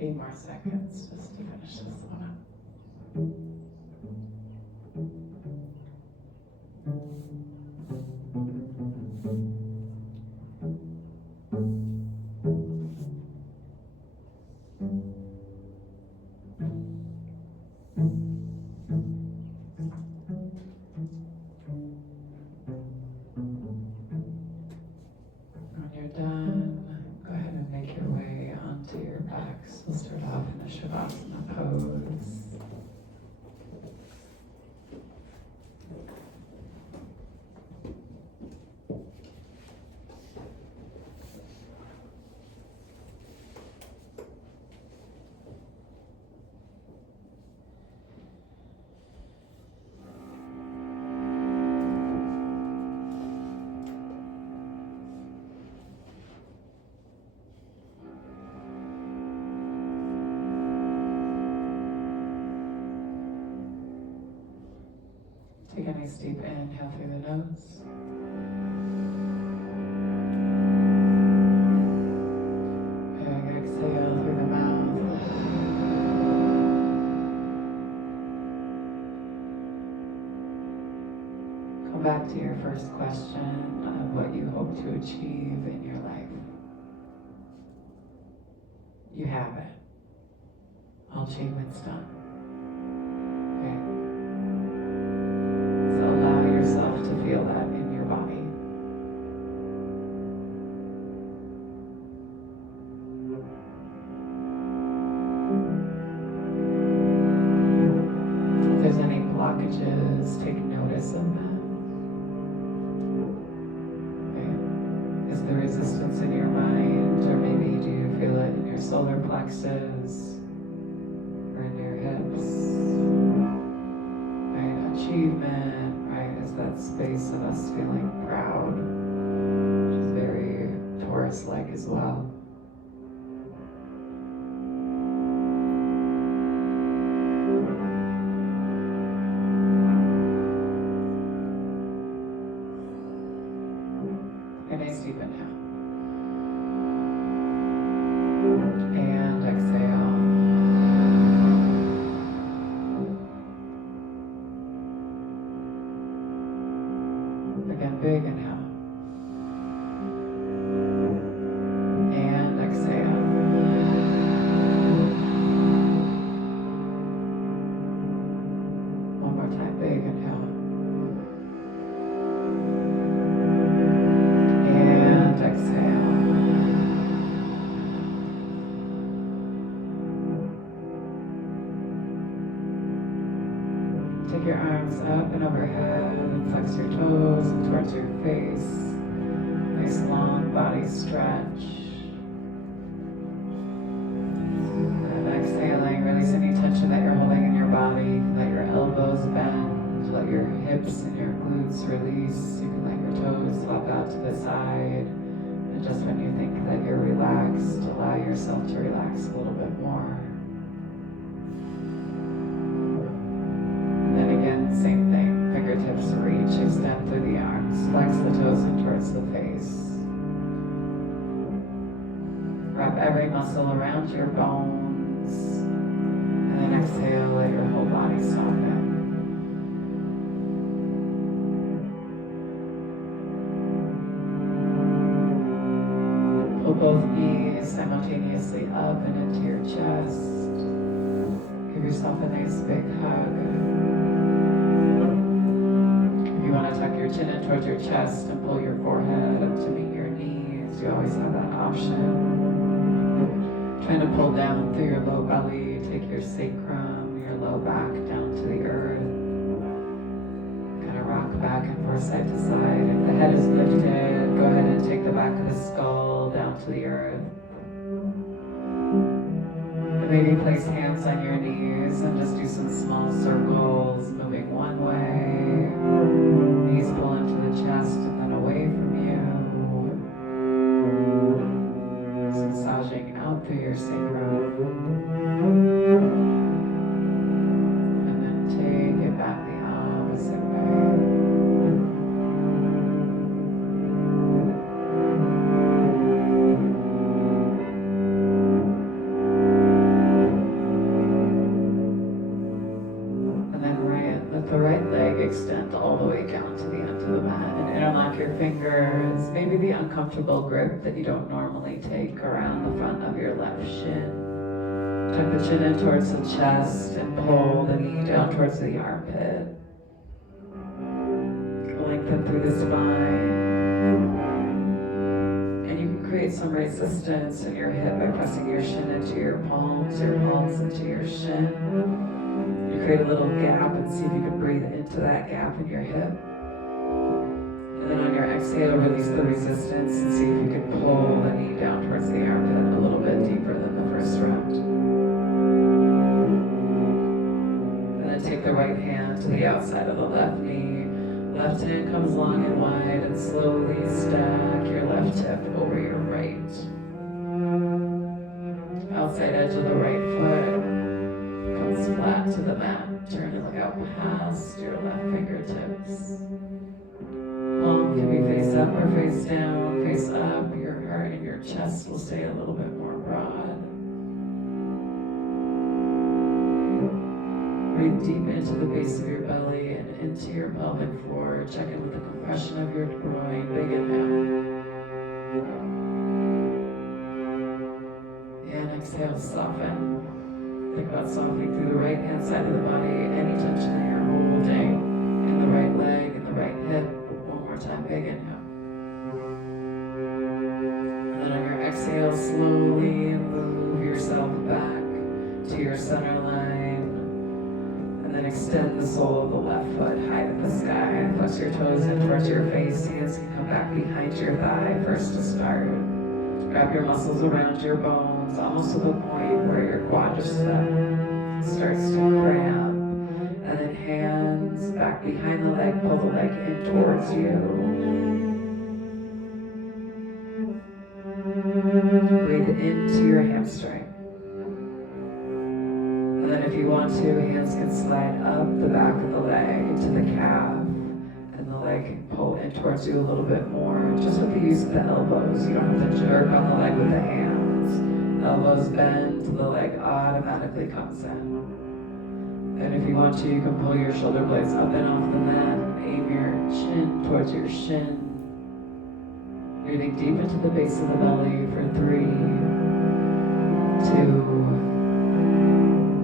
Eight more seconds just to finish this one up. When you're done, go ahead and make your way onto your backs. We'll start off in the Shavasana pose. Take a nice deep inhale through the nose. And exhale through the mouth. Come back to your first question of what you hope to achieve in your life. You have it. All achievements done. Okay. To feel that in your body. If there's any blockages, take notice of that. Okay. Is there resistance in your mind, or maybe do you feel it in your solar plexus or in your hips? Right? Achievement. That space of us feeling proud, which is very Taurus-like as well. A nice deep inhale. And exhale. Again, big inhale. And exhale. One more time, big inhale. And exhale. Take your arms up and overhead. Flex your toes towards your face. Nice long body stretch. And exhaling, release any tension that you're holding in your body. Let your elbows bend. Let your hips and your glutes release. You can let your toes flop out to the side. And just when you think that you're relaxed, allow yourself to relax a little bit more. And then again, same thing. Fingertips reach, extend through the arms, flex the toes in towards the face. Wrap every muscle around your bones, and then exhale, let your whole body soften. Pull both knees simultaneously up and into your chest. Give yourself a nice big hug. You want to tuck your chin in towards your chest and pull your forehead up to meet your knees. You always have that option. Trying to pull down through your low belly. Take your sacrum, your low back down to the earth. Kind of rock back and forth side to side. If the head is lifted, go ahead and take the back of the skull down to the earth. And maybe place hands on your knees and just do some small circles, moving one way. Knees pull into the chest and then away from you. So massaging out through your sacrum. And then take it back the right leg extend all the way down to the end of the mat and interlock your fingers. Maybe the uncomfortable grip that you don't normally take around the front of your left shin. Tuck the chin in towards the chest and pull the knee down towards the armpit. Lengthen through the spine. And you can create some resistance in your hip by pressing your shin into your palms into your shin. You create a little gap and see if you can breathe into that gap in your hip. And then on your exhale, release the resistance and see if you can pull the knee down towards the armpit a little bit deeper than the first round. And then take the right hand to the outside of the left knee. Left hand comes long and wide and slowly stack your left hip over your right. Outside edge of the right foot comes flat to the mat. Turn and look out past your left fingertips. Palm can be face up or face down. Face up, your heart and your chest will stay a little bit more broad. Breathe deep into the base of your belly and into your pelvic floor. Check in with the compression of your groin. Big inhale. And exhale, soften. Think about softening through the right hand side of the body. Any tension that you're holding in the right leg, in the right hip. One more time, big inhale. And then on your exhale, slowly move yourself back to your center line. And then extend the sole of the left foot high to the sky. Flex your toes in towards your face. Hands can come back behind your thigh first to start. Grab your muscles around your bones, almost to the point where your quadricep starts to cramp. And then hands back behind the leg, pull the leg in towards you. Breathe into your hamstring. And then if you want to, hands can slide up the back of the leg to the calf. And the leg can pull in towards you a little bit more, just with the use of the elbows. You don't have to jerk on the leg with the hands. Elbows bend, the leg automatically comes in. And if you want to, you can pull your shoulder blades up and off the mat and aim your chin towards your shin. Breathing deep into the base of the belly for 3, 2,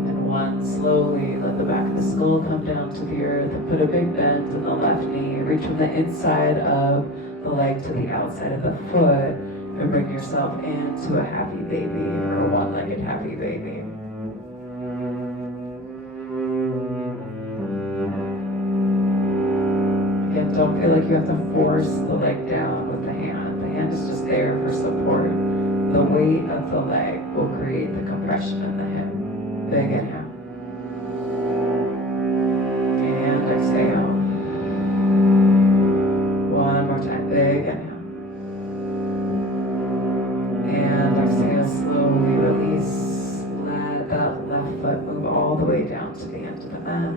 and 1. Slowly let the back of the skull come down to the earth and put a big bend in the left knee. Reach from the inside of the leg to the outside of the foot and bring yourself into a happy baby or a one-legged happy baby. Again, don't feel like you have to force the leg down with the hand. The hand is just there for support. The weight of the leg will create the compression in the hip. Big inhale. And exhale. One more time. Big inhale. And exhale, slowly release. Let that left foot move all the way down to the end of the mat.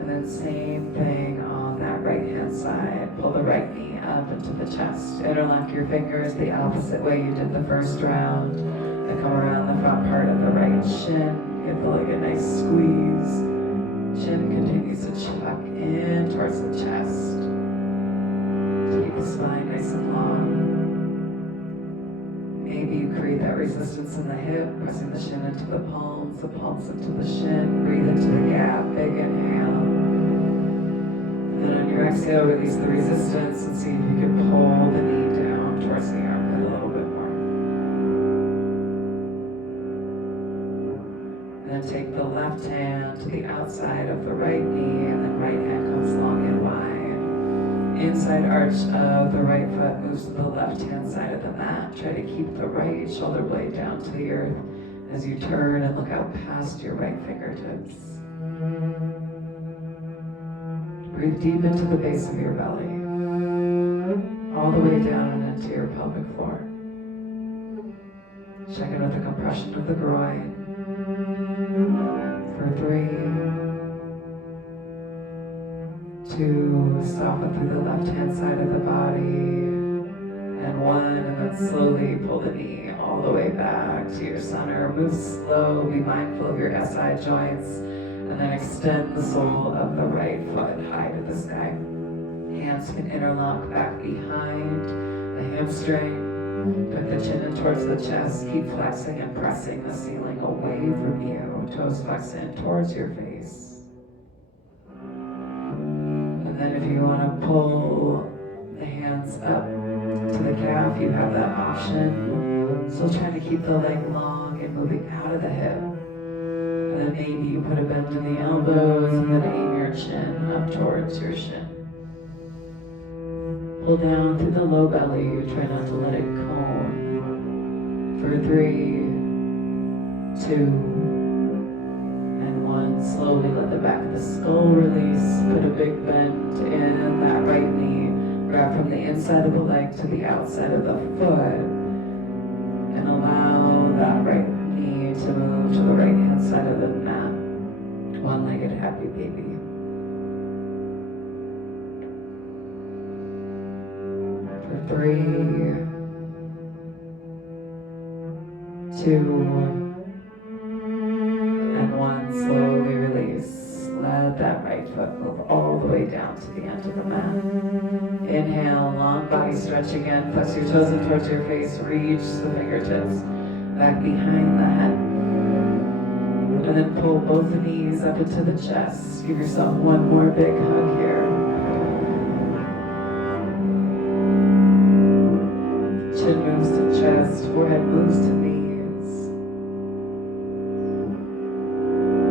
And then same thing on that right hand side. Pull the right knee up into the chest. Interlock your fingers the opposite way you did the first round. And come around the front part of the right shin. Give the leg a nice squeeze. Chin continues to chuck in towards the chest. Keep the spine nice and long. Maybe you create that resistance in the hip, pressing the shin into the palms into the shin. Breathe into the gap, big inhale. And then on your exhale, release the resistance and see if you can pull the knee down towards the armpit a little bit more. And then take the left hand to the outside of the right knee, and then right hand comes long and wide. Inside arch of the right foot moves to the left hand side of the mat. Try to keep the right shoulder blade down to the earth as you turn and look out past your right fingertips. Breathe deep into the base of your belly, all the way down and into your pelvic floor. Check in with the compression of the groin for 3, 2, soften through the left-hand side of the body, and 1, and then slowly pull the knee all the way back to your center. Move slow, be mindful of your SI joints And then extend the sole of the right foot high to the sky. Hands can interlock back behind the hamstring. Put the chin in towards the chest. Keep flexing and pressing the ceiling away from you. Toes flex in towards your face. And then if you want to pull the hands up to the calf, you have that option. Still trying to keep the leg long and moving out of the hip. And then maybe you put a bend in the elbows and then aim your chin up towards your shin. Pull down through the low belly. Try not to let it cone. For 3, 2, and 1. Slowly let the back of the skull release. Put a big bend in that right knee. Grab from the inside of the leg to the outside of the foot. And allow that right knee to move to the right hand side of the mat. One-legged happy baby. For 3, 2, and 1. Slowly release. Let that right foot move all the way down to the end of the mat. Inhale, long body stretch again. Flex your toes in towards your face. Reach the fingertips back behind the head. And then pull both the knees up into the chest. Give yourself one more big hug here. Chin moves to chest, forehead moves to knees.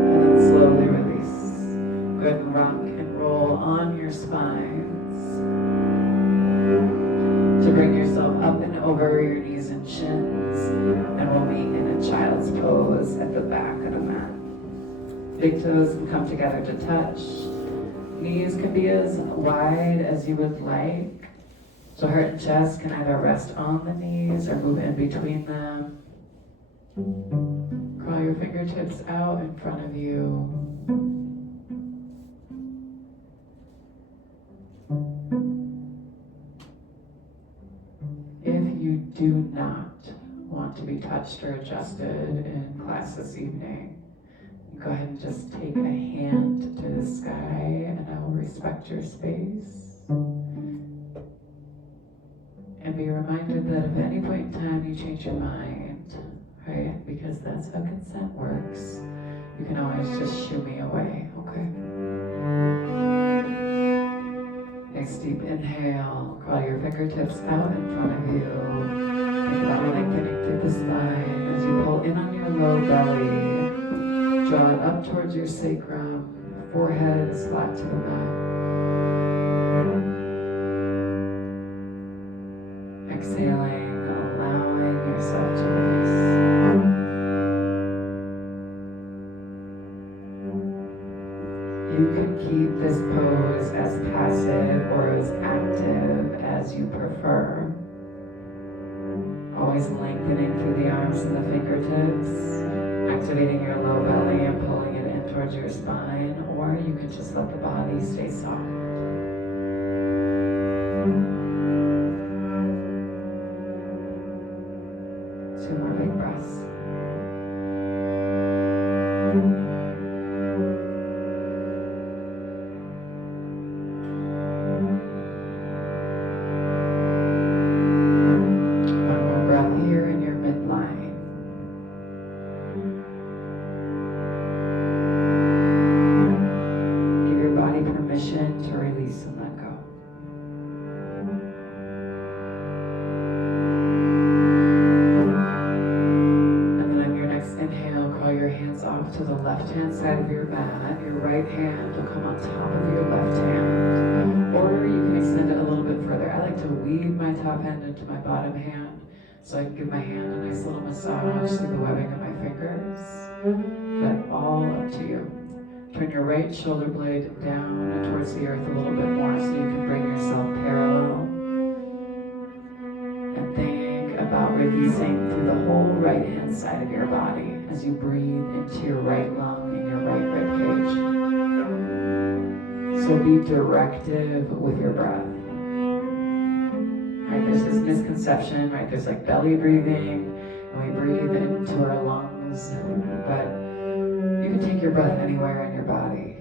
And then slowly release. Good, rock and roll on your spines. To bring yourself up and over your knees and shins. And we'll meet in a child's pose at the back of the mat. Big toes can come together to touch. Knees can be as wide as you would like. So heart and chest can either rest on the knees or move in between them. Crawl your fingertips out in front of you. If you do not want to be touched or adjusted in class this evening, go ahead and just take a hand to the sky and I will respect your space. And be reminded that if at any point in time you change your mind, right, because that's how consent works, you can always just shoo me away, okay? Next deep inhale, crawl your fingertips out in front of you. Think about lengthening through the spine as you pull in on your low belly. Draw it up towards your sacrum, forehead is flat to the mat. Exhaling, allowing yourself to release. You can keep this pose as passive or as active as you prefer. Always lengthening through the arms and the fingertips, activating your low belly and pulling it in towards your spine, or you can just let the body stay soft. Two more big breaths. One more breath here in your midline. Give your body permission to release and let go. To the left-hand side of your mat, your right hand will come on top of your left hand, or you can extend it a little bit further. I like to weave my top hand into my bottom hand, so I can give my hand a nice little massage through the webbing of my fingers, but all up to you. Turn your right shoulder blade down towards the earth a little bit more so you can bring yourself parallel, and think about releasing through the whole right hand side of your body as you breathe into your right lung and your right rib cage. So be directive with your breath. Right, there's this misconception, right? There's like belly breathing, and we breathe into our lungs, but you can take your breath anywhere in your body.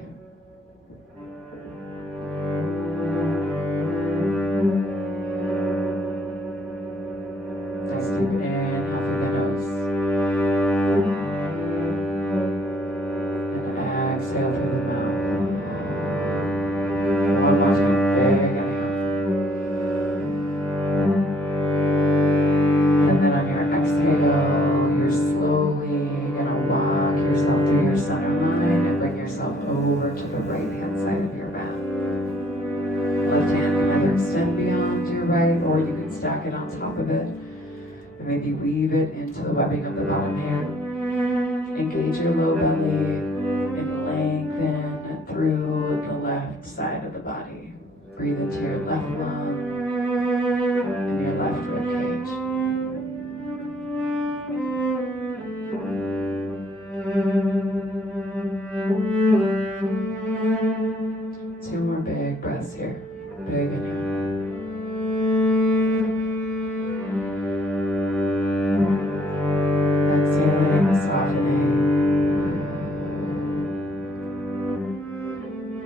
Nice deep inhale through the nose. And exhale through the mouth. One more time. Big inhale. And then on your exhale, you're slowly going to walk yourself through your center line and bring yourself over to the right-hand side of your mat. Left hand can either extend beyond your right, or you can stack it on top of it. And maybe weave it into the webbing of the bottom hand. Engage your low belly and lengthen through the left side of the body. Breathe into your left lung and your left rib cage. Two more big breaths here. Big inhale. Exhaling, softening.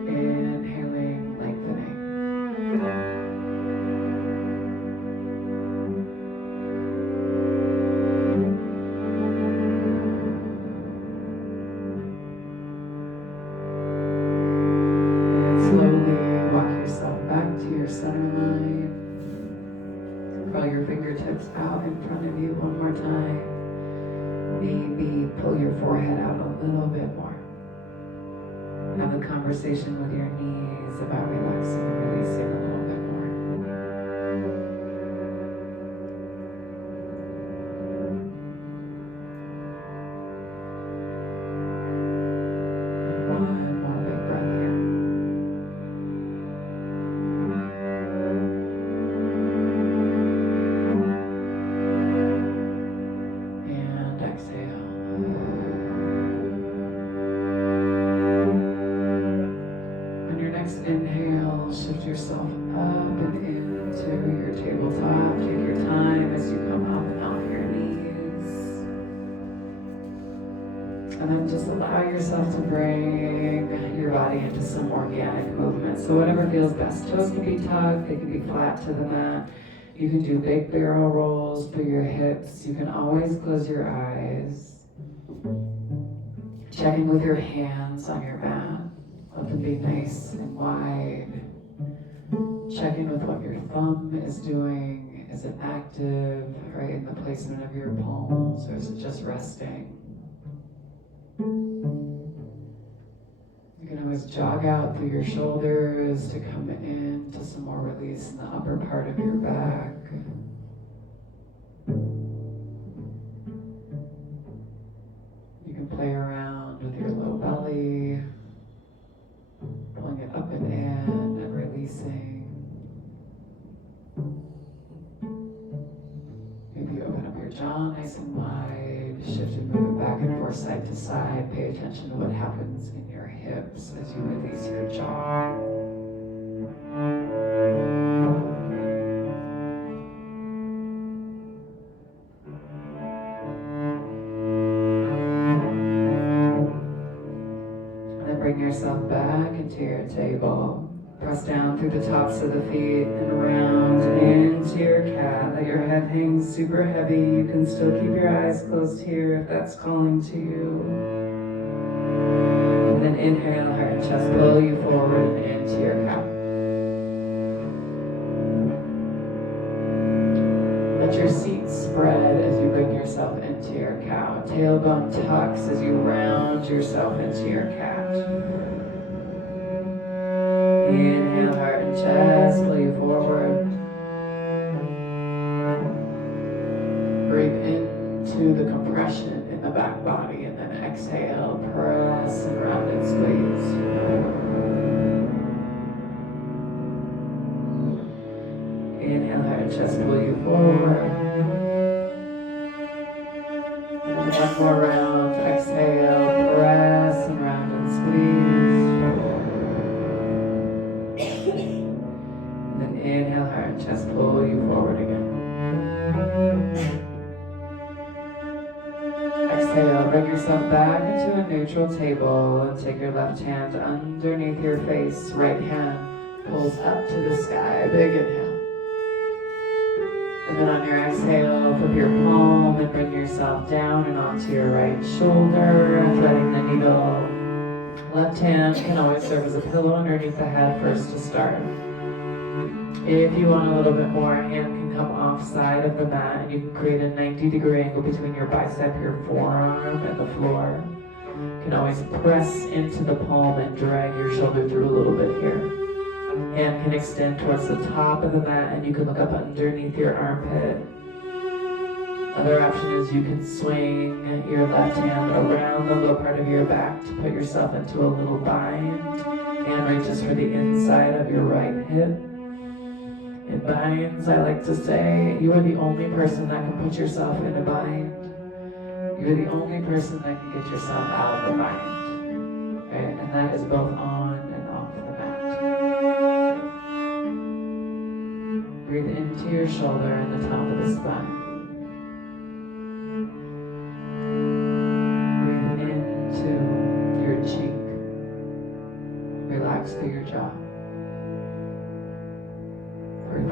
Inhaling, lengthening. And slowly walk yourself back to your center line. Draw your fingertips out in front of you one more time. Maybe pull your forehead out a little bit more. Have a conversation with your knees about relaxing and releasing a little bit more. And one more big breath here. And exhale. On your next inhale, shift yourself up and into your tabletop. Take your time as you come up and off your knees. And then just allow yourself to bring your body into some organic movement. So whatever feels best. Toes can be tucked, they can be flat to the mat. You can do big barrel rolls through your hips. You can always close your eyes. Checking with your hands on your mat. Let them be nice and wide. Checking with what your thumb is doing. Is it active, right, in the placement of your palms, or is it just resting? You can always jog out through your shoulders to come in to some more release in the upper part of your back. You can play around with your low belly, pulling it up and in and releasing. Maybe open up your jaw nice and wide, shift and move it back and forth side to side. Pay attention to what happens in your hips as you release your jaw. And then bring yourself back into your table. Press down through the tops of the feet and round into your cat. Let your head hang super heavy. You can still keep your eyes closed here if that's calling to you. And then inhale, heart and chest, blow you forward into your cat. Let your seat spread as you bring yourself into your cow. Tailbone tucks as you round yourself into your cat. Inhale, heart and chest, pull you forward. Breathe into the compression in the back body, and then exhale, press and round and squeeze. Inhale, heart and chest, pull you forward. And then one more round, exhale, press and round and squeeze. And then inhale, heart and chest, pull you forward again. Exhale, bring yourself yourself back into a neutral table and take your left hand underneath your face. Right hand pulls up to the sky. Big inhale. And then on your exhale, flip your palm and bring yourself down and onto your right shoulder, threading the needle. Left hand can always serve as a pillow underneath the head first to start. If you want a little bit more, hand can come off side of the mat and you can create a 90-degree angle between your bicep, your forearm, and the floor. You can always press into the palm and drag your shoulder through a little bit here. Hand can extend towards the top of the mat and you can look up underneath your armpit. Other option is you can swing your left hand around the low part of your back to put yourself into a little bind. Hand reaches for the inside of your right hip. In binds, I like to say, you are the only person that can put yourself in a bind. You're the only person that can get yourself out of the bind. Right? And that is both on and off the mat. Breathe into your shoulder and the top of the spine. Breathe into your cheek. Relax through your jaw. For 3,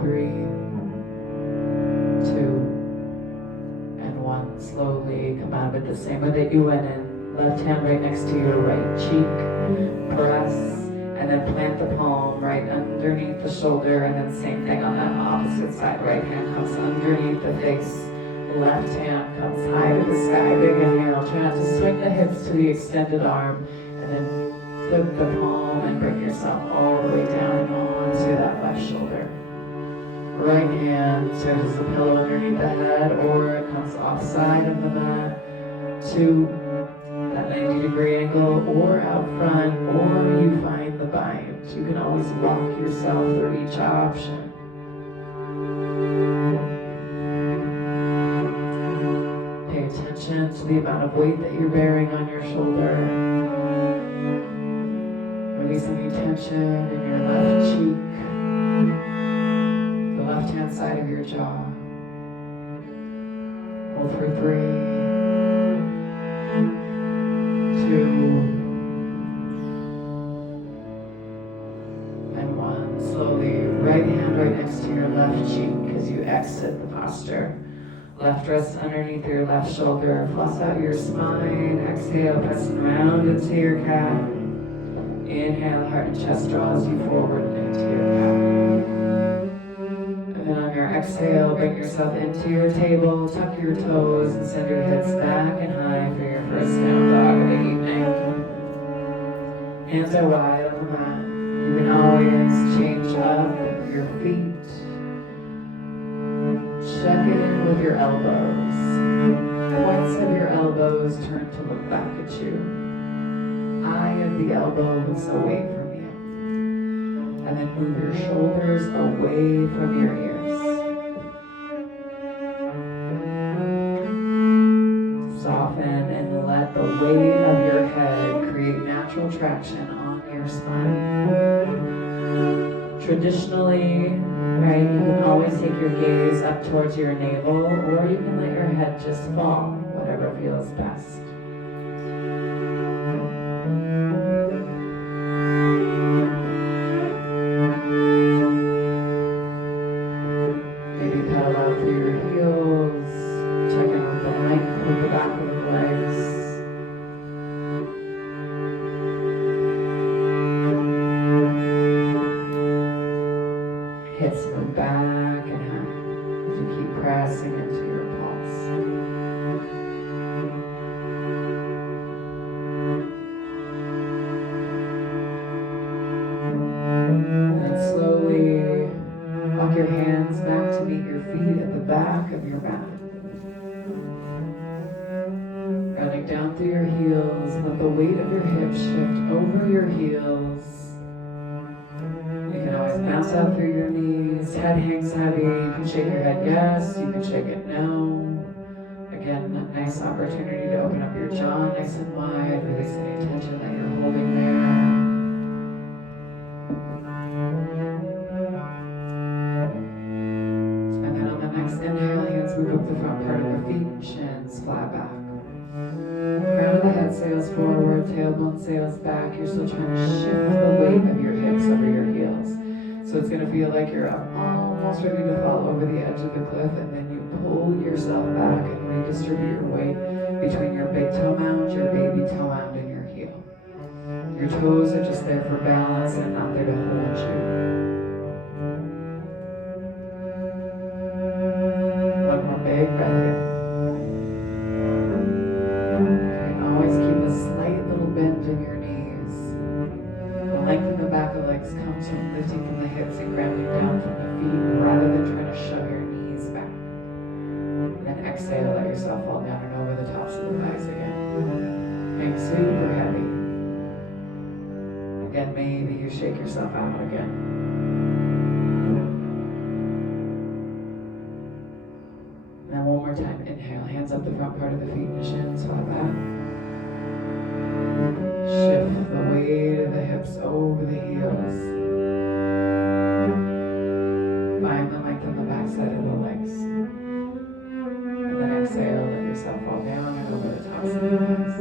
2, and 1. Slowly come out of it the same way that you went in. Left hand right next to your right cheek. Press, and then plant the palm right underneath the shoulder, and then same thing on that opposite side. Right hand comes underneath the face. Left hand comes high to the sky. Big inhale. Try not to swing the hips to the extended arm, and then flip the palm and bring yourself all the way down and onto that left shoulder. Right hand serves as a pillow underneath the head, or it comes offside of the mat to that 90-degree angle, or out front, or you find the bind. You can always walk yourself through each option. Pay attention to the amount of weight that you're bearing on your shoulder. Release any tension in your left cheek. Left-hand side of your jaw. Hold for 3, 2, and 1. Slowly, right hand right next to your left cheek as you exit the posture. Left wrist underneath your left shoulder. Flush out your spine. Exhale, pressing round into your calf. Inhale, heart and chest draws you forward into your calf. And on your exhale, bring yourself into your table, tuck your toes, and send your hips back and high for your first down dog of the evening. Hands are wide on the mat. You can always change up your feet. Check in with your elbows. Points of your elbows turn to look back at you. Eye of the elbow looks away from you. And then move your shoulders away from your ears. Soften and let the weight of your head create natural traction on your spine. Traditionally, right, you can always take your gaze up towards your navel, or you can let your head just fall, whatever feels best. Hips move back and out as you keep pressing into your pulse. And then slowly walk your hands back to meet your feet at the back of your mat. Running down through your heels, let the weight of your hips shift over your heels. You can always bounce out through your knees. Head hangs heavy. You can shake your head yes, you can shake it no. Again, a nice opportunity to open up your jaw nice and wide. Release any tension that you're holding there. And then on the next inhale, hands move up the front part of the feet, shins flat back. Crown of the exhales back, you're still trying to shift the weight of your hips over your heels. So it's going to feel like you're almost ready to fall over the edge of the cliff, and then you pull yourself back and redistribute your weight between your big toe mound, your baby toe mound, and your heel. Your toes are just there for balance and not there to hold you. One more big breath in. Always keep a slight little bend in your knees. The length in the back of the legs comes from lifting from the hips and grounding down from the feet rather than trying to shove your knees back. And then exhale, let yourself fall down and over the tops of the thighs again. Hang super heavy. Again, maybe you shake yourself out again. Now one more time, inhale, hands up the front part of the feet and shins, flat back. Shift the weight of the hips over the heels. Find the length on the back side of the legs. And then exhale, let yourself fall down and over the tops of the thighs.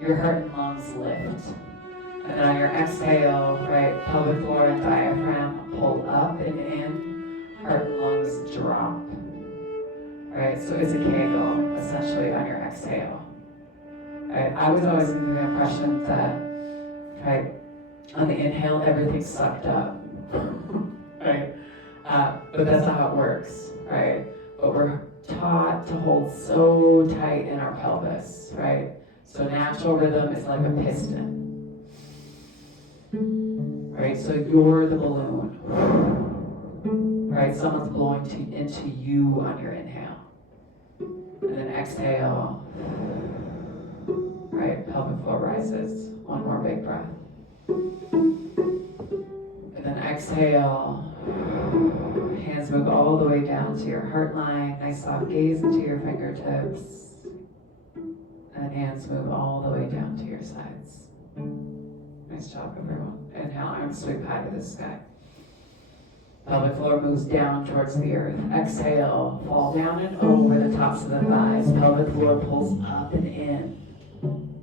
Your heart and lungs lift. And then on your exhale, right, pelvic floor and diaphragm pull up and in, heart and lungs drop. Right, so it's a kegel, essentially, on your exhale. Right, I was always under the impression that, right, on the inhale, everything's sucked up. Right? But that's not how it works, right? But we're taught to hold so tight in our pelvis, right? So natural rhythm is like a piston, right? So you're the balloon, right? Someone's blowing into you on your inhale. And then exhale, right? Pelvic floor rises. One more big breath. And then exhale, hands move all the way down to your heart line. Nice soft gaze into your fingertips. And hands move all the way down to your sides. Nice job, everyone. Inhale, arms sweep high to the sky. Pelvic floor moves down towards the earth. Exhale, fall down and over the tops of the thighs. Pelvic floor pulls up and in.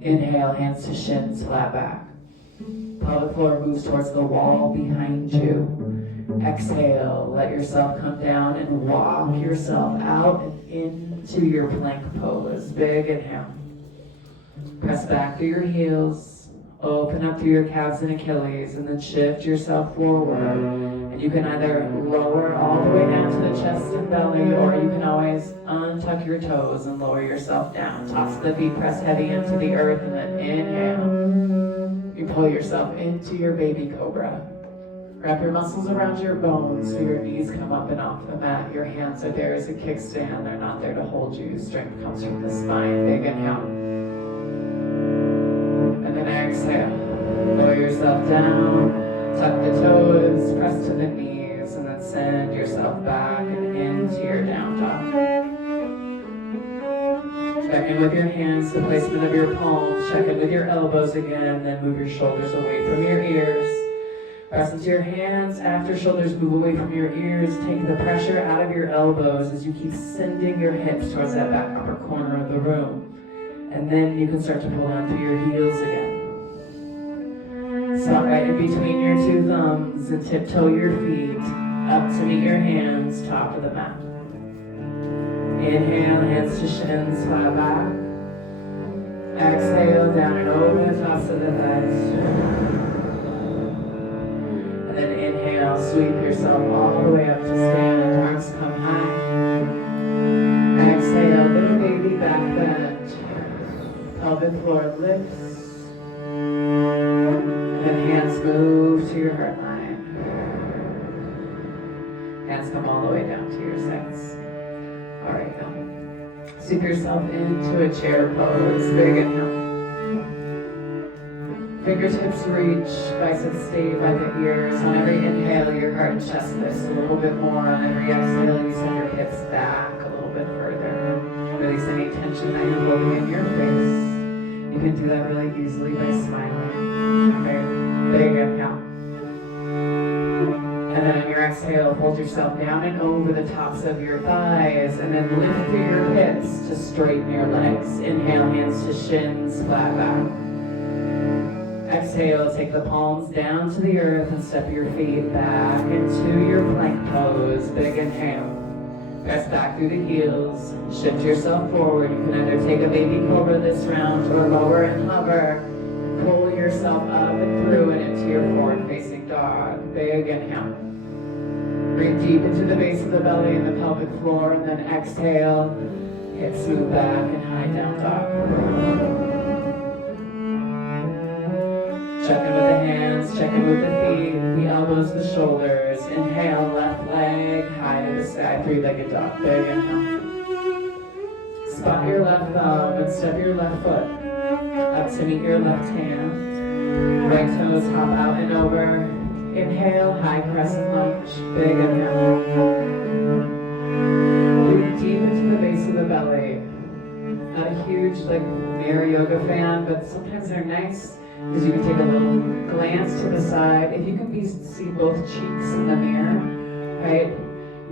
Inhale, hands to shins, flat back. Pelvic floor moves towards the wall behind you. Exhale, let yourself come down and walk yourself out and into your plank pose. Big inhale. Press back through your heels, open up through your calves and Achilles, and then shift yourself forward. And you can either lower all the way down to the chest and belly, or you can always untuck your toes and lower yourself down. Tops of the feet press heavy into the earth, and then inhale. You pull yourself into your baby cobra. Wrap your muscles around your bones so your knees come up and off the mat. Your hands are there as a kickstand. They're not there to hold you. Strength comes from the spine. Big inhale. And then exhale. Lower yourself down. Tuck the toes. Press to the knees. And then send yourself back and into your down dog. Check in with your hands, the placement of your palms. Check in with your elbows again. Then move your shoulders away from your ears. Press into your hands. After shoulders move away from your ears, take the pressure out of your elbows as you keep sending your hips towards that back upper corner of the room. And then you can start to pull down through your heels again. Stop right in between your two thumbs and tiptoe your feet up to meet your hands, top of the mat. Inhale, hands to shins, flat back. Exhale, down and over the tops of the thighs. And then inhale, sweep yourself all the way up to stand, arms come high. Exhale. pelvic floor lifts. And then hands move to your heart line. Hands come all the way down to your sides. All right, now. Sweep yourself into a chair pose. Big inhale. Fingertips reach, biceps stay by the ears. On every inhale, your heart and chest lifts a little bit more. On every exhale, you send your hips back a little bit further. Release any tension that you're holding in your face. You can do that really easily by smiling. Okay, big inhale. And then on your exhale, hold yourself down and over the tops of your thighs. And then lift through your hips to straighten your legs. Inhale, hands to shins, flat back. Exhale, take the palms down to the earth and step your feet back into your plank pose. Big inhale. Press back through the heels. Shift yourself forward. You can either take a baby cobra this round or lower and hover. Pull yourself up and through and into your forward facing dog. Big inhale. Breathe deep into the base of the belly and the pelvic floor, and then exhale. Hips move back and high down dog. Check in with the hands, check in with the feet, the elbows, the shoulders. Inhale, left leg, high to the sky, three-legged dog. Big inhale. Spot your left thumb and step your left foot up to meet your left hand. Right toes hop out and over. Inhale, high crescent lunge. Big inhale. Breathe deep into the base of the belly. Not a huge mirror yoga fan, but sometimes they're nice. Because you can take a little glance to the side. If you can see both cheeks in the mirror, right?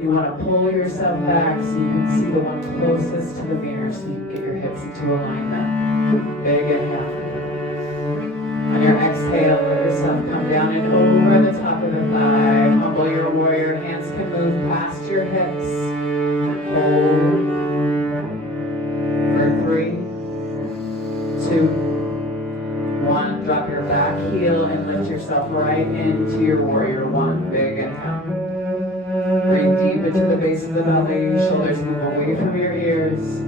You want to pull yourself back so you can see the one closest to the mirror so you can get your hips into alignment. Big inhale. On your exhale, let yourself come down and over the top of the thigh. Humble your warrior. Hands can move past your hips. Hold for 3, 2, 1, drop your back heel and lift yourself right into your warrior one. Big inhale. Breathe deep into the base of the belly. Shoulders move away from your ears.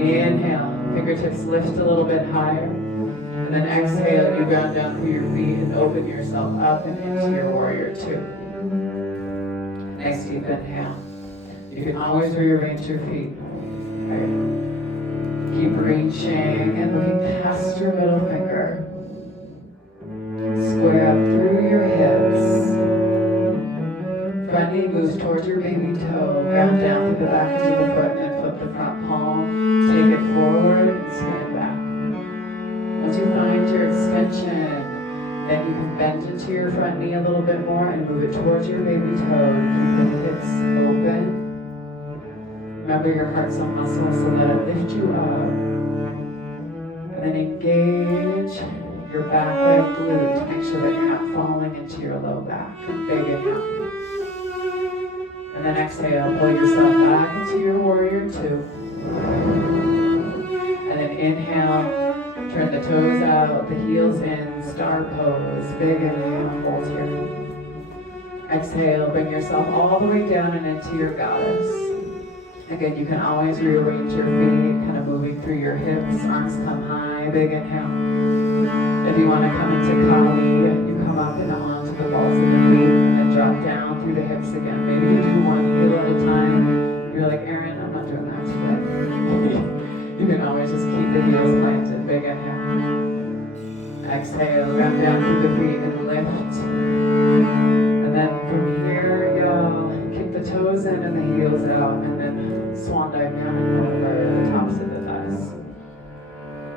Inhale. Fingertips lift a little bit higher. And then exhale, you ground down through your feet and open yourself up and into your warrior two. Nice deep inhale. You can always rearrange your feet. Okay. Keep reaching and looking past your middle finger. Square up through your hips. Front knee moves towards your baby toe. Ground down through the back into the foot and flip the front palm. Take it forward and stand back. Once you find your extension, then you can bend into your front knee a little bit more and move it towards your baby toe. Keep the hips open. Remember your heart's a muscle, so let it lift you up. And then engage your back right glute to make sure that you're not falling into your low back. Big inhale. And then exhale, pull yourself back into your warrior two. And then inhale, turn the toes out, the heels in, star pose. Big inhale, hold here. Exhale, bring yourself all the way down and into your goddess. Again, you can always rearrange your feet, kind of moving through your hips, arms come high, big inhale. If you want to come into Kali, you come up and onto the balls of the feet and then drop down through the hips again. Maybe you do one heel at a time. You're like, Erin, I'm not doing that today. You can always just keep the heels planted, big inhale. Exhale, ground down through the feet and lift. And then from here, you'll kick the toes in and the heels out, and then swan dive down and over the tops of the thighs.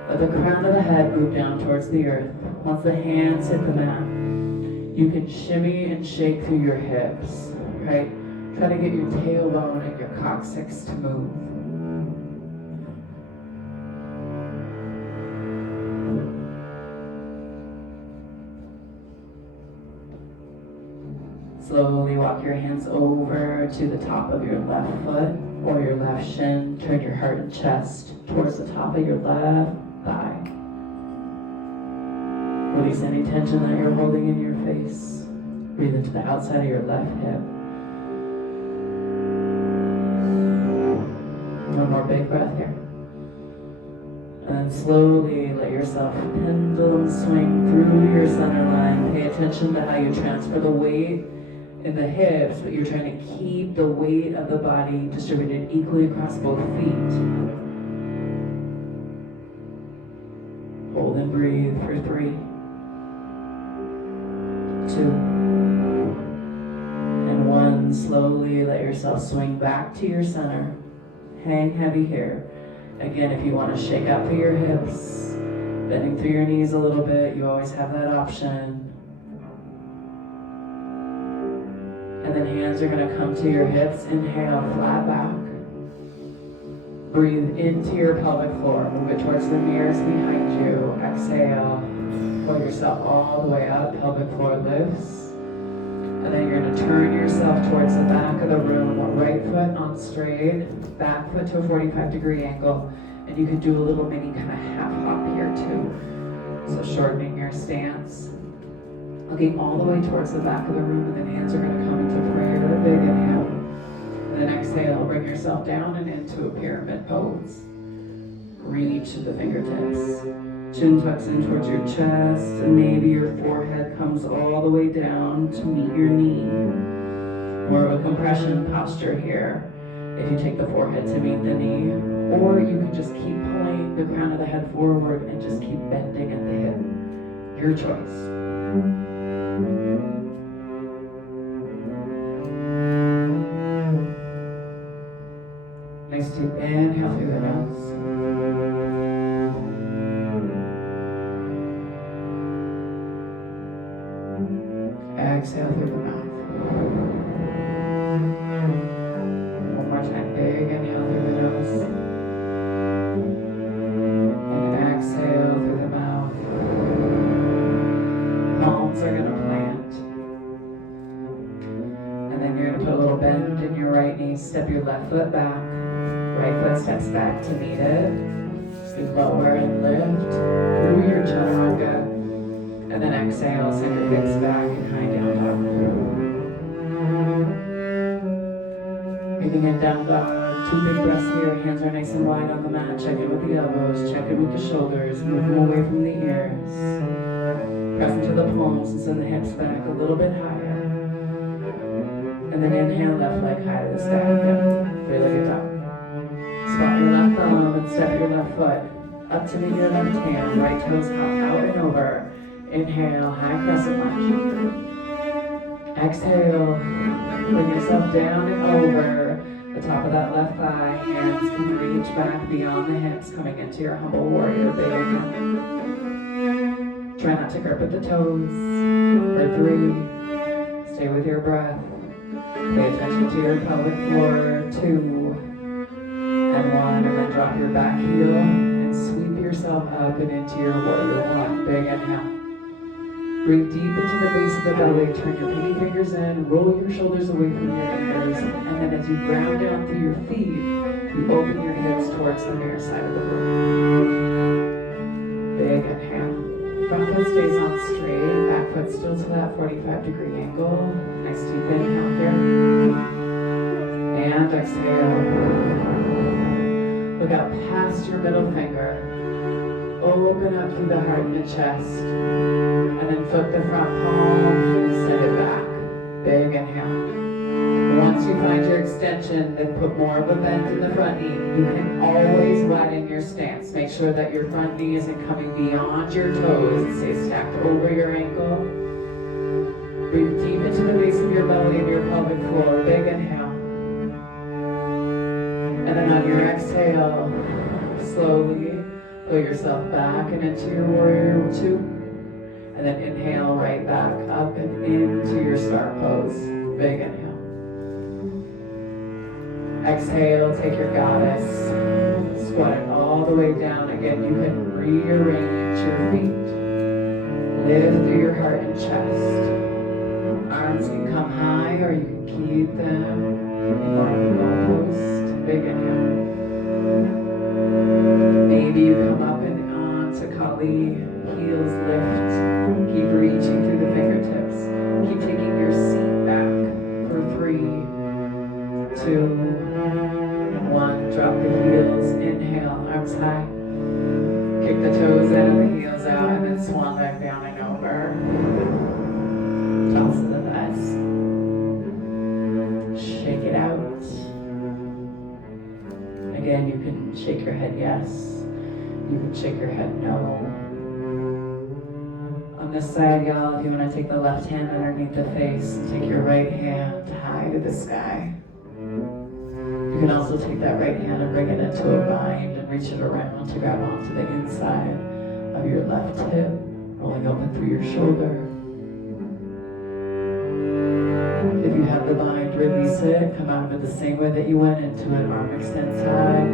Let the crown of the head move down towards the earth. Once the hands hit the mat, you can shimmy and shake through your hips, right? Try to get your tailbone and your coccyx to move. Slowly walk your hands over to the top of your left foot or your left shin. Turn your heart and chest towards the top of your left thigh. Release any tension that you're holding in your face. Breathe into the outside of your left hip. One more big breath here. And then slowly let yourself pendulum swing through your center line. Pay attention to how you transfer the weight in the hips, but you're trying to keep the weight of the body distributed equally across both feet. Hold and breathe for 3, 2, and 1. Slowly let yourself swing back to your center. Hang heavy here. Again, if you want to shake out through your hips, bending through your knees a little bit, you always have that option. And then hands are going to come to your hips. Inhale, flat back. Breathe into your pelvic floor. Move it towards the mirrors behind you. Exhale. Pull yourself all the way up. Pelvic floor lifts. And then you're going to turn yourself towards the back of the room. Right foot on straight. Back foot to a 45-degree angle. And you can do a little mini kind of half hop here too. So shortening your stance. Looking all the way towards the back of the room, and then hands are going to come into prayer. Big inhale. And then exhale, bring yourself down and into a pyramid pose. Reach to the fingertips. Chin tucks in towards your chest, and maybe your forehead comes all the way down to meet your knee. More of a compression posture here. If you take the forehead to meet the knee, or you can just keep pulling the crown of the head forward and just keep bending at the hip. Your choice. Nice deep inhale through the nose. Exhale through the mouth. One more time, big inhale through the nose. And exhale through the mouth. Palms are going to plant. And then you're going to put a little bend in your right knee. Step your left foot back. Right foot steps back to meet it. You lower and lift through your chaturanga. And then exhale, send your hips back and high down dog. Breathing in down dog. 2 big breaths here. Hands are nice and wide on the mat. Check in with the elbows. Check in with the shoulders. Move them away from the ears. Press into the palms and send the hips back a little bit higher. And then inhale, left leg high to the sky again. 3-legged dog. Spot your left thumb and step your left foot up to meet your left hand. Right toes hop out and over. Inhale, high crescent lunge. Exhale, bring yourself down and over the top of that left thigh. Hands can reach back beyond the hips, coming into your humble warrior. Big inhale. Try not to grip at the toes. For 3, stay with your breath. Pay attention to your pelvic floor. 2, and 1, and then drop your back heel and sweep yourself up and into your warrior 1. Big inhale. Breathe deep into the base of the belly. Turn your pinky fingers in. Roll your shoulders away from your ears. And then as you ground down through your feet, you open your hips towards the near side of the room. Big inhale. Front foot stays on straight. Back foot still to that 45-degree angle. Nice deep inhale here. And exhale. Look out past your middle finger. Open up through the heart and the chest. And then flip the front palm and send it back. Big inhale. Once you find your extension, then put more of a bend in the front knee. You can always widen your stance. Make sure that your front knee isn't coming beyond your toes. It stays stacked over your ankle. Breathe deep into the base of your belly and your pelvic floor. Big inhale. And then on your exhale, slowly pull yourself back and into your warrior 2. And then inhale right back up and into your star pose. Big inhale. Exhale, take your goddess. Squat it all the way down. Again, you can rearrange your feet. Lift through your heart and chest. Arms can come high or you can keep them in more of a low post. Big inhale. Maybe you come up and onto Kali, heels lift. Keep reaching through the fingertips. Keep taking your seat back for 3, 2, 1. Drop the heels. Inhale, arms high. Kick the toes out of the heels out and then swan back down and over. Toss of the thighs. Shake it out. Again, you can shake your head yes. You can shake your head no. On this side, y'all, if you want to take the left hand underneath the face, take your right hand high to the sky. You can also take that right hand and bring it into a bind and reach it around to grab onto the inside of your left hip, rolling open through your shoulder. If you have the bind, release it. Come out of it the same way that you went into it. Arm extends high.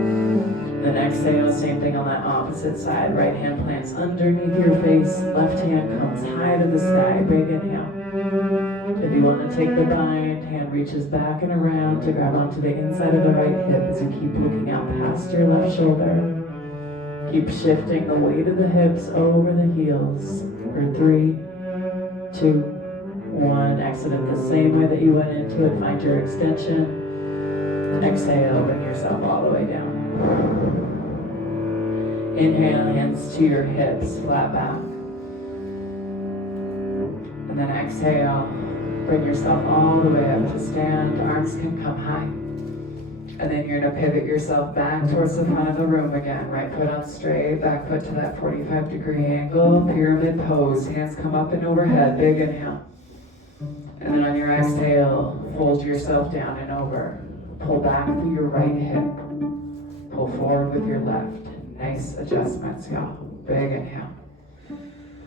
Then exhale, same thing on that opposite side. Right hand plants underneath your face. Left hand comes high to the sky. Big inhale. If you want to take the bind, hand reaches back and around to grab onto the inside of the right hip as you keep looking out past your left shoulder. Keep shifting the weight of the hips over the heels for 3, 2, 1. Exit it the same way that you went into it. Find your extension. Exhale, bring yourself all the way down. Inhale, hands to your hips, flat back. And then exhale, bring yourself all the way up to stand. Arms can come high. And then you're going to pivot yourself back towards the front of the room again. Right foot on straight, back foot to that 45-degree angle. Pyramid pose, hands come up and overhead. Big inhale. And then on your exhale, fold yourself down and over. Pull back through your right hip. Pull forward with your left. Nice adjustments, y'all. Big inhale.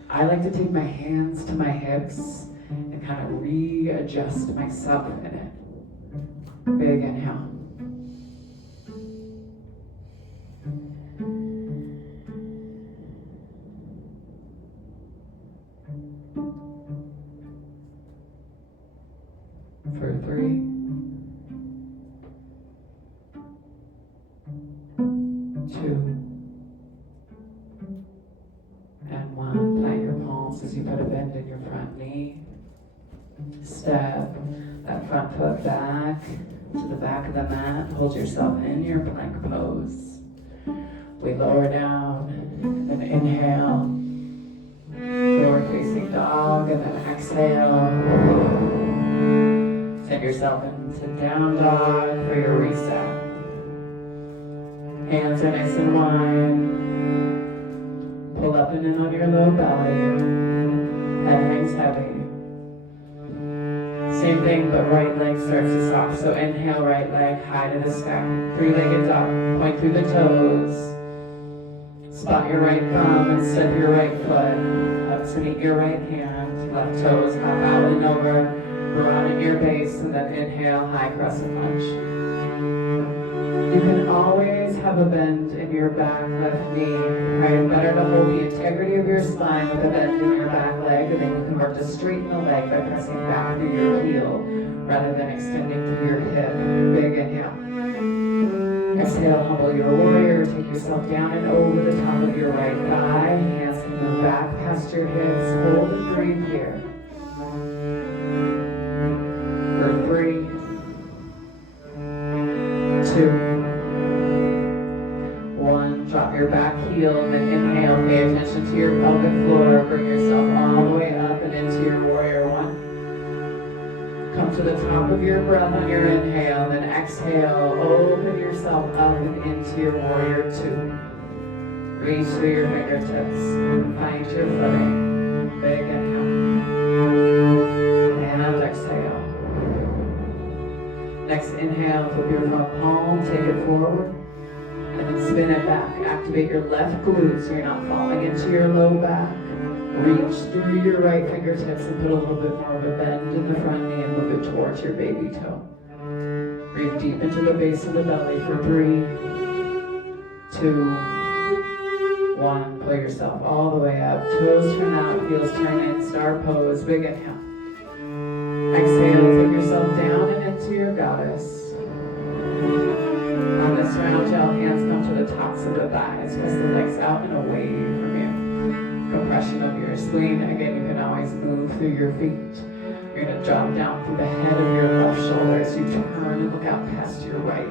I like to take my hands to my hips and kind of readjust myself in it. Big inhale. For 3, 2, and 1. Plant your palms as you put a bend in your front knee. Step that front foot back to the back of the mat. Hold yourself in your plank pose. We lower down and inhale. Forward facing dog and then exhale. Send yourself into down dog for your reset. Hands are nice and wide. Pull up and in on your low belly. Head hangs heavy. Same thing, but right leg starts us off. So inhale, right leg high to the sky. 3-legged dog. Point through the toes. Spot your right thumb and step your right foot up to meet your right hand. Left toes hop out and over. Broaden your base and then inhale, high crescent lunge. You can always have a bend in your back left knee, right? Better to hold the integrity of your spine with a bend in your back leg, and then you can work to straighten the leg by pressing back through your heel rather than extending through your hip. Big inhale. Exhale, humble your warrior, take yourself down and over the top of your right thigh. Hands can move back past your hips. Hold and breathe here. For 3, 2, 1. Drop your back heel and then inhale. Pay attention to your pelvic floor. Bring yourself all the way up and into your warrior 1. Come to the top of your breath on your inhale, then exhale. Open yourself up and into your warrior 2. Reach through your fingertips. Find your footing. Big inhale. And exhale. Next inhale, flip your front palm, take it forward, and then spin it back. Activate your left glute so you're not falling into your low back. Reach through your right fingertips and put a little bit more of a bend in the front knee and move it towards your baby toe. Breathe deep into the base of the belly for 3, 2, 1. Pull yourself all the way up. Toes turn out, heels turn in, star pose, big inhale. Exhale, take yourself down and into your goddess. On this round, y'all, hands come to the tops of the thighs. Press the legs out and away from you. Compression of your spleen. Again, you can always move through your feet. You're going to drop down through the head of your left shoulder as you turn and look out past your right.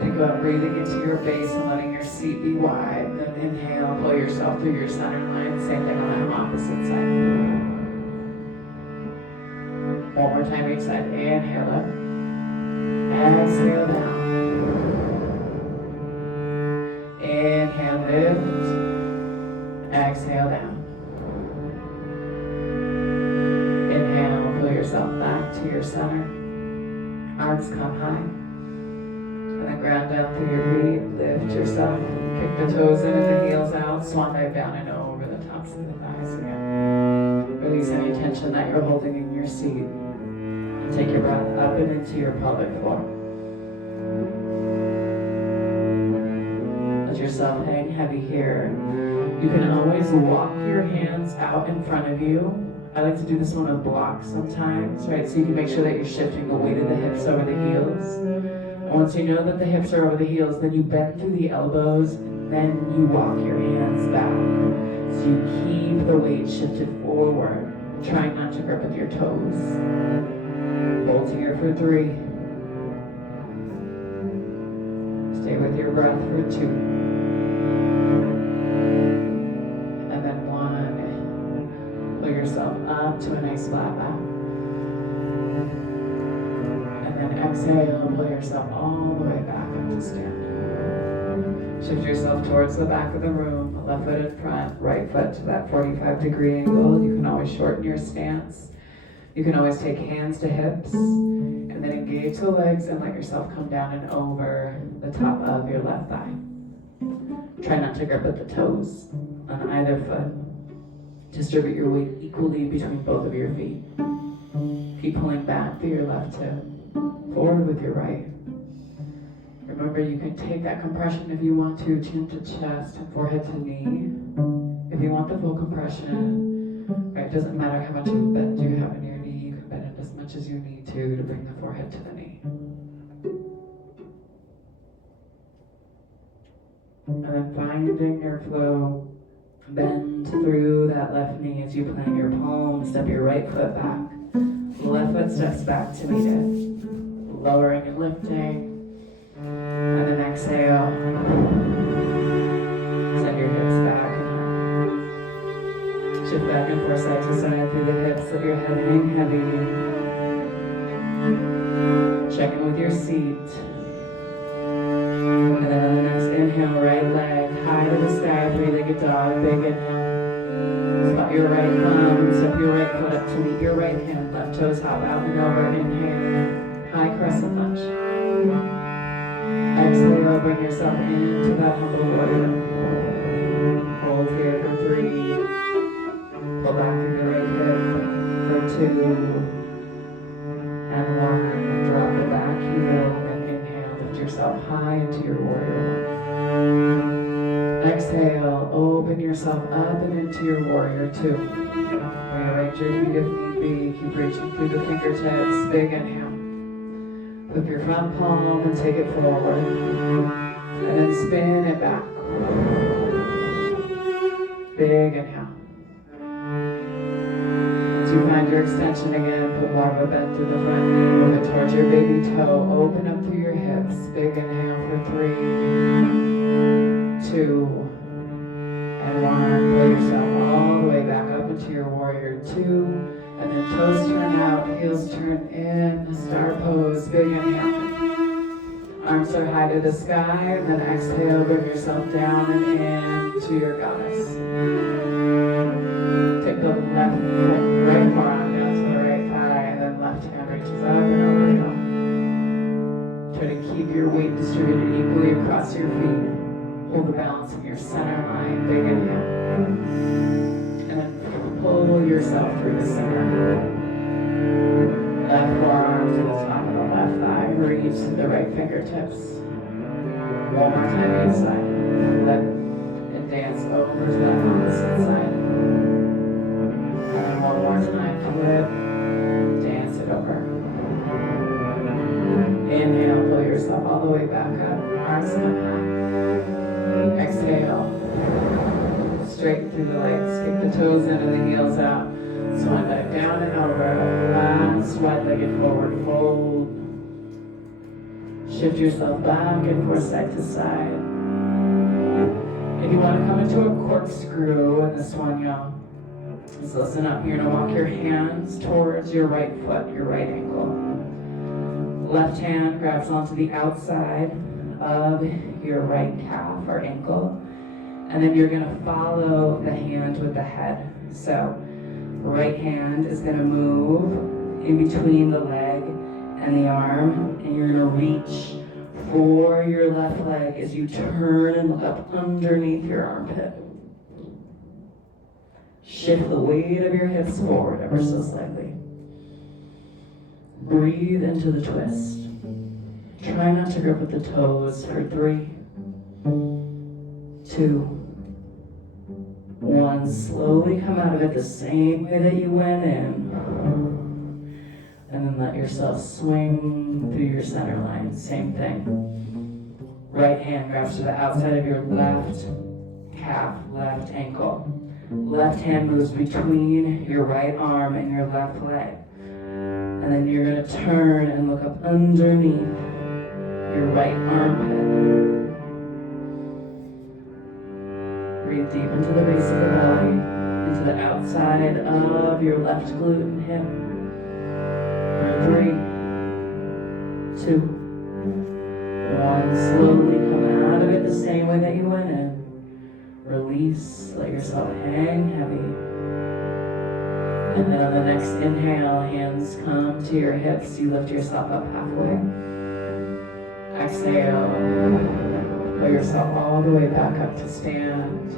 Take Think about breathing into your base and letting your seat be wide. Then inhale, pull yourself through your center line. Same thing on the opposite side. One more time each side. Inhale up. Exhale down. Inhale, lift. Exhale down. Inhale, pull yourself back to your center. Arms come high. And then ground down through your feet. Lift yourself. Kick the toes in and the heels out. Swan dive down and over the tops of the thighs again. Release any tension that you're holding in your seat. And take your breath up and into your pelvic floor. Let yourself hang heavy here. You can always walk your hands out in front of you. I like to do this one with blocks sometimes, right? So you can make sure that you're shifting the weight of the hips over the heels. And once you know that the hips are over the heels, then you bend through the elbows, and then you walk your hands back. So you keep the weight shifted forward, trying not to grip with your toes. Hold here for 3. Stay with your breath for 2. And then 1. Pull yourself up to a nice flat back. And then exhale, pull yourself all the way back up to stand. Shift yourself towards the back of the room, left foot in front, right foot to that 45-degree angle. You can always shorten your stance. You can always take hands to hips, and then engage the legs and let yourself come down and over the top of your left thigh. Try not to grip at the toes on either foot. Distribute your weight equally between both of your feet. Keep pulling back through your left hip, forward with your right. Remember, you can take that compression if you want to, chin to chest and forehead to knee. If you want the full compression, right, it doesn't matter how much of a bend you have in your knee, you can bend it as much as you need to bring the forehead to the knee. And then finding your flow, bend through that left knee as you plant your palm, step your right foot back. Left foot steps back to meet it. Lowering and lifting. And then exhale. Send your hips back and up. Shift back and forth side to side through the hips. Let your head hang heavy. Check in with your seat. And then on the next inhale, right leg high to the sky, 3-legged dog, big inhale. Spot your right thumb, step your right foot up to meet your right hand. Left toes hop out and over. Inhale, high crescent lunge. Exhale, bring yourself into that humble warrior. Hold here for 3. Pull back through the right hip for 2. And 1. Drop the back heel and inhale. Lift yourself high into your warrior. Exhale, open yourself up and into your warrior 2. Rearrange your feet if need be. Keep reaching through the fingertips. Big inhale. Flip your front palm and take it forward. And then spin it back. Big inhale. Once you find your extension again, put more of a bend to the front knee. Move it towards your baby toe. Open up through your hips. Big inhale for 3, 2, and 1. Pull yourself all the way back up into your warrior 2. And then toes turn out, heels turn in, star pose, big inhale. Arms are high to the sky, and then exhale, bring yourself down and into your goddess. Take the left foot, right forearm down to the right thigh, and then left hand reaches up and over. Try to keep your weight distributed equally across your feet. Hold the balance in your center line, big inhale. And then pull yourself through the center. Left forearm to the top of the left thigh. Reach to the right fingertips. One more time each side. Flip and dance over to that opposite side. And then one more time. Flip. Dance it over. Inhale. Pull yourself all the way back up. Arms come high. Exhale. Straighten through the legs. Kick the toes in and the heels out. Swan dive down and over. Last wide-legged forward fold. Shift shift yourself back and forth side to side. If you want to come into a corkscrew in this one, y'all, just listen up. You're going to walk your hands towards your right foot, your right ankle. Left hand grabs onto the outside of your right calf or ankle. And then you're going to follow the hand with the head. So right hand is going to move in between the leg and the arm, and you're going to reach for your left leg as you turn and look up underneath your armpit. Shift the weight of your hips forward ever so slightly. Breathe into the twist. Try not to grip with the toes for 3, 2, 1. Slowly come out of it the same way that you went in. And then let yourself swing through your center line. Same thing. Right hand grabs to the outside of your left calf, left ankle. Left hand moves between your right arm and your left leg. And then you're going to turn and look up underneath your right armpit. Breathe deep into the base of the belly, into the outside of your left glute and hip. For 3, 2, 1. Slowly come out of it the same way that you went in. Release, let yourself hang heavy. And then on the next inhale, hands come to your hips. You lift yourself up halfway. Exhale, pull yourself all the way back up to stand.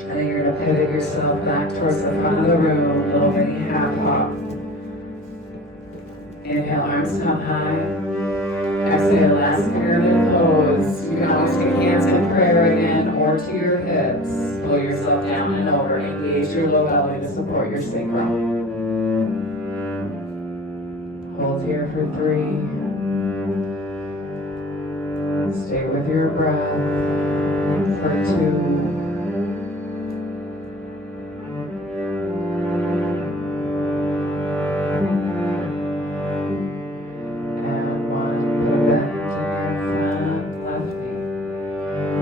And then you're going to pivot yourself back towards the front of the room, little mini half hop. Inhale, arms come high. Exhale, last pyramid pose. You can always take hands in prayer again or to your hips. Pull yourself down and over. Engage your low belly to support your sacrum. Hold here for 3. Stay with your breath for 2.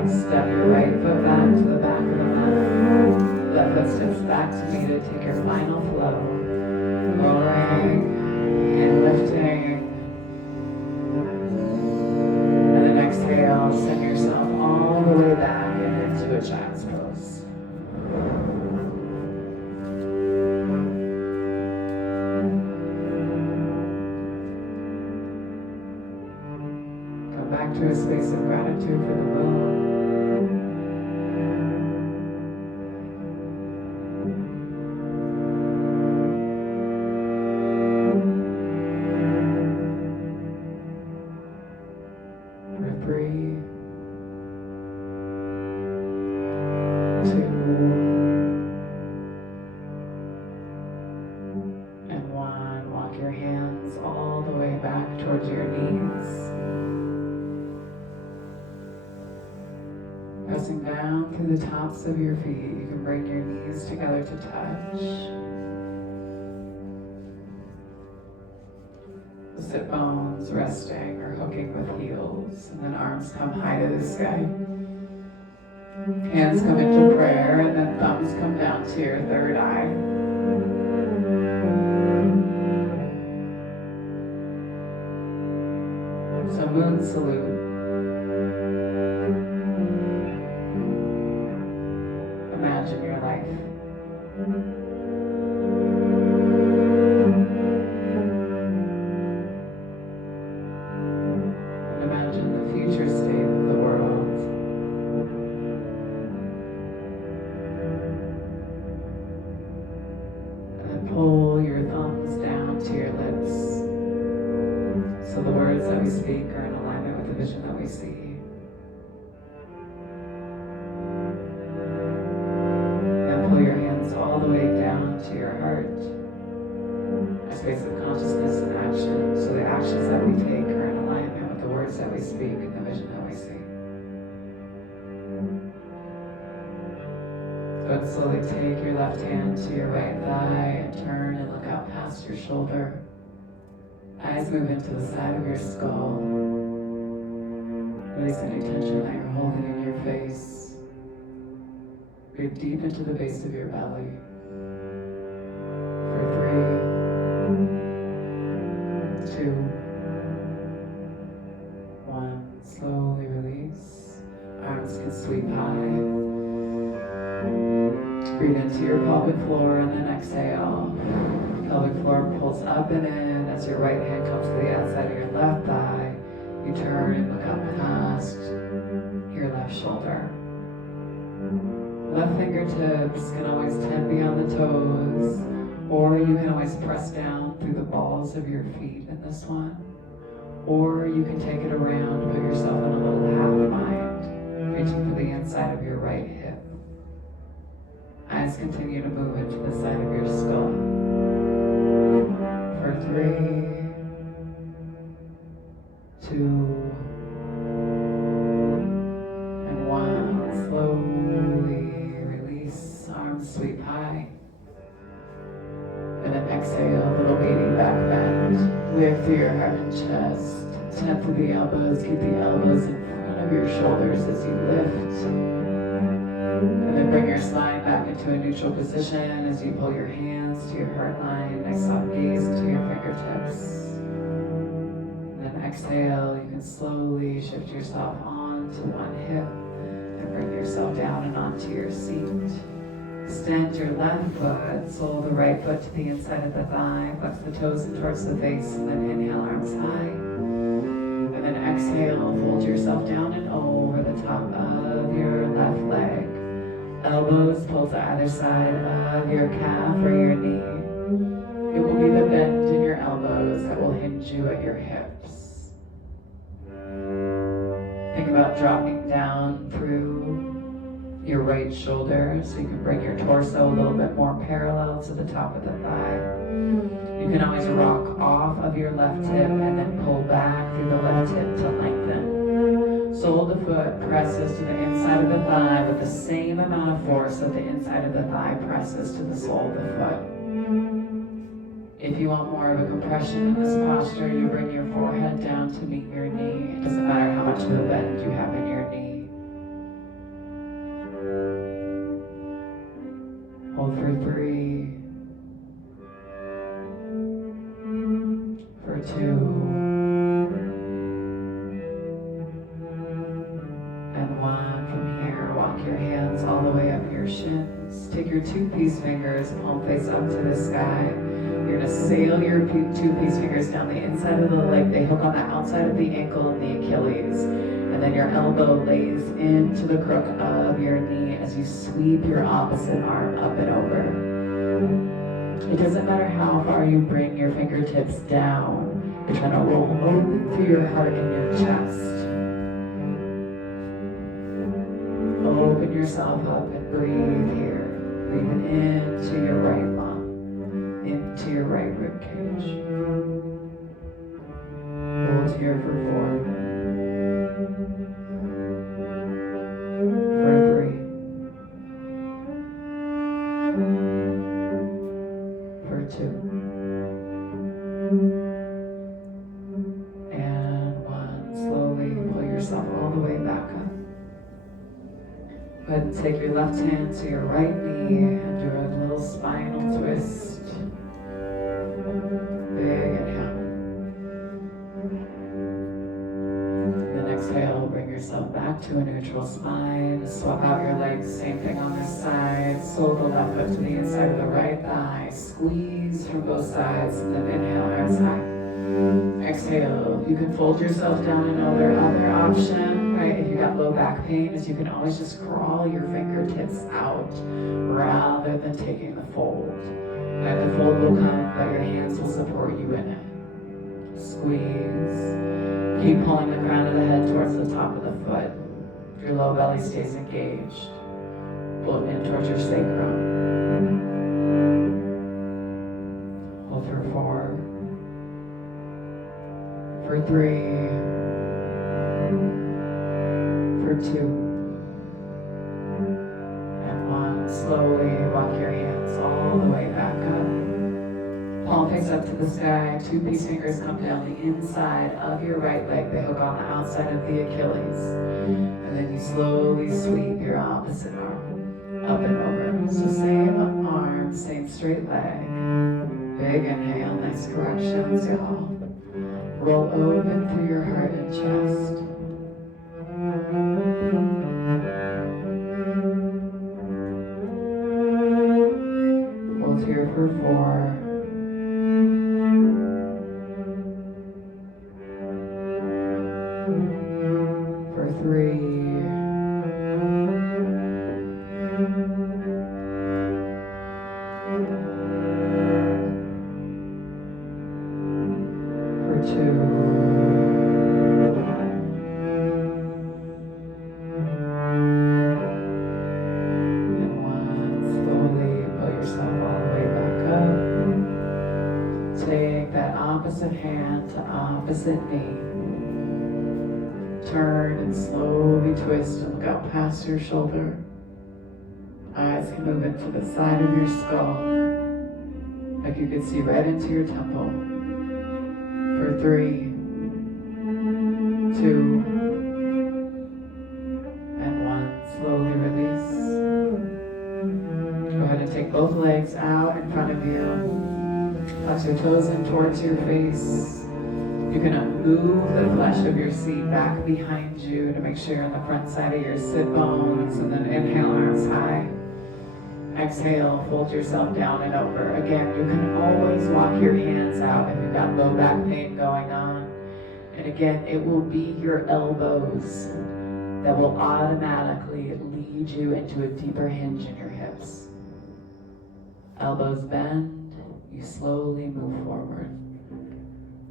Step your right foot back to the back of the mat. Left foot steps back to meet it. Take your final flow. Lowering and lifting. And then exhale, send yourself all the way back and into a child's pose. Come back to a space of gratitude for the moon. Pressing down through the tops of your feet, you can bring your knees together to touch. The sit bones resting or hooking with heels, and then arms come high to the sky. Hands come into prayer, and then thumbs come down to your third eye. So moon salute. Imagine your life. And imagine the future state of the world. And then pull your thumbs down to your lips. So the words that we speak are in alignment with the vision that we see. All the way down to your heart, a space of consciousness and action. So the actions that we take are in alignment with the words that we speak and the vision that we see. But slowly take your left hand to your right thigh and turn and look out past your shoulder. Eyes move into the side of your skull. Release any tension that you're holding in your face. Breathe deep into the base of your belly. For 3, 2, 1. Slowly release. Arms can sweep high. Breathe into your pelvic floor and then exhale. Pelvic floor pulls up and in as your right hand comes to the outside of your left thigh. You turn and look up past your left shoulder. Left fingertips can always tend beyond the toes, or you can always press down through the balls of your feet in this one. Or you can take it around, put yourself in a little half bind, reaching for the inside of your right hip. Eyes continue to move into the side of your skull. For 3, 2, and 1. Slowly release. Arms sweep high. And then exhale, a little leaning back bend. Lift through your heart and chest. Tap through the elbows. Keep the elbows in front of your shoulders as you lift. And then bring your spine back into a neutral position as you pull your hands to your heart line. Nice soft gaze to your fingertips. Exhale, you can slowly shift yourself onto one hip and bring yourself down and onto your seat. Extend your left foot, sole the right foot to the inside of the thigh, flex the toes in towards the face, and then inhale, arms high. And then exhale, fold yourself down and over the top of your left leg. Elbows pull to either side of your calf or your knee. It will be the bend in your elbows that will hinge you at your hips. Think about dropping down through your right shoulder so you can bring your torso a little bit more parallel to the top of the thigh. You can always rock off of your left hip and then pull back through the left hip to lengthen. Sole of the foot presses to the inside of the thigh with the same amount of force that the inside of the thigh presses to the sole of the foot. If you want more of a compression in this posture, you bring your forehead down to meet your knee. It doesn't matter how much of a bend you have in your knee. Hold for 3, for 2, and 1. From here, walk your hands all the way up your shins. Take your 2-piece fingers, palm face up to the sky. You're going to sail your 2-piece fingers down the inside of the leg. They hook on the outside of the ankle and the Achilles. And then your elbow lays into the crook of your knee as you sweep your opposite arm up and over. It doesn't matter how far you bring your fingertips down. You're trying to roll open through your heart and your chest. Open yourself up and breathe here. Breathe into your right lung. Into your right rib cage. Hold here for 4, for 3, for 2, and 1. Slowly pull yourself all the way back up. Go ahead and take your left hand to your right knee and do a little spinal twist. Big inhale. Then exhale, bring yourself back to a neutral spine. Swap out your legs, same thing on this side. Sole the left foot to the inside of the right thigh. Squeeze from both sides, and then inhale, arms high. Exhale, you can fold yourself down. Another option, right? If you got low back pain, is you can always just crawl your fingertips out rather than taking the fold. And the fold will come, but your hands will support you in it. Squeeze. Keep pulling the crown of the head towards the top of the foot. Your low belly stays engaged. Pull it in towards your sacrum. Hold for 4, for 3, for 2, and 1. Slowly walk your hands all the way back up. Palm face up to the sky. 2 peace fingers come down the inside of your right leg. They hook on the outside of the Achilles. And then you slowly sweep your opposite arm up and over. So same arm, same straight leg. Big inhale, nice corrections, y'all. Roll open through your heart and chest. Hold here for 4. For 3. For 2. And 1. Slowly pull yourself all the way back up. Take that opposite hand to opposite knee. Turn and slowly twist and look out past your shoulder. Eyes can move into the side of your skull, like you could see right into your temple. For 3, 2, and 1. Slowly release. Go ahead and take both legs out in front of you. Flex your toes in towards your face. You can move the flesh of your seat back behind you to make sure you're on the front side of your sit bones. And then inhale, arms high. Exhale, fold yourself down and over. Again, you can always walk your hands out if you've got low back pain going on. And again, it will be your elbows that will automatically lead you into a deeper hinge in your hips. Elbows bend, you slowly move forward.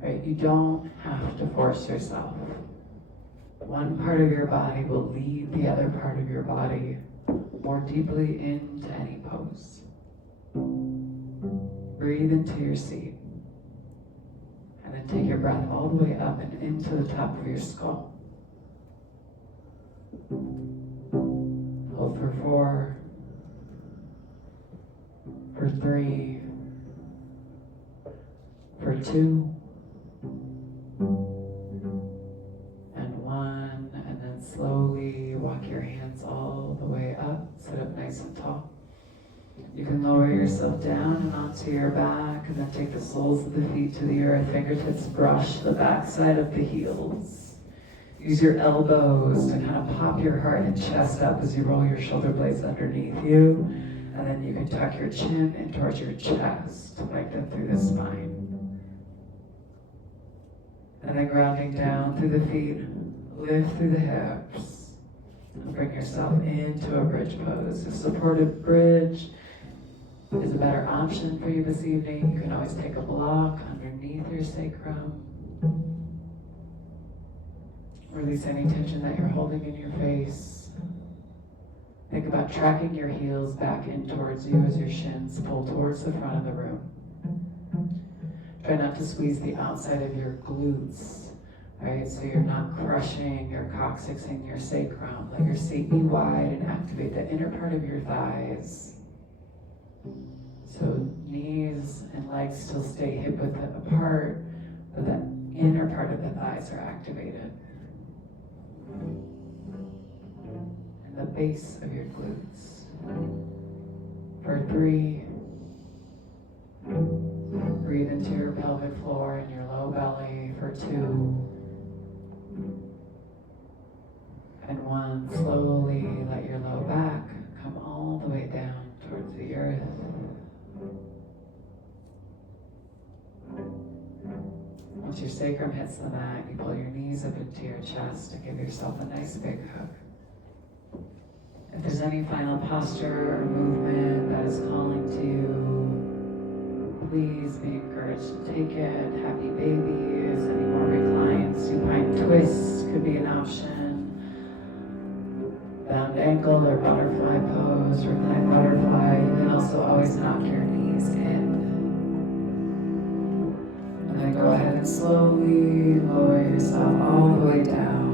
Right? You don't have to force yourself. One part of your body will lead the other part of your body more deeply into any pose. Breathe into your seat. And then take your breath all the way up and into the top of your skull. Hold for 4. For 3. For 2. And 1, and then slowly walk your hands all the way up. Sit up nice and tall. You can lower yourself down and onto your back, and then take the soles of the feet to the earth. Fingertips brush the backside of the heels. Use your elbows to kind of pop your heart and chest up as you roll your shoulder blades underneath you. And then you can tuck your chin in towards your chest, lengthen through the spine. And then grounding down through the feet, lift through the hips, and bring yourself into a bridge pose. A supported bridge is a better option for you this evening. You can always take a block underneath your sacrum. Release any tension that you're holding in your face. Think about tracking your heels back in towards you as your shins pull towards the front of the room. Try not to squeeze the outside of your glutes, right? So you're not crushing your coccyx and your sacrum. Let your seat be wide and activate the inner part of your thighs. So knees and legs still stay hip width apart, but the inner part of the thighs are activated. And the base of your glutes. For 3, breathe into your pelvic floor and your low belly. For 2, and 1, slowly let your low back come all the way down towards the earth. Once your sacrum hits the mat, you pull your knees up into your chest and give yourself a nice big hug. If there's any final posture or movement that is calling to you, please be encouraged to take it. Happy babies, any more reclined supine twists could be an option. Bound ankle or butterfly pose, reclined butterfly. You can also always knock your knees in. And then go ahead and slowly lower yourself all the way down.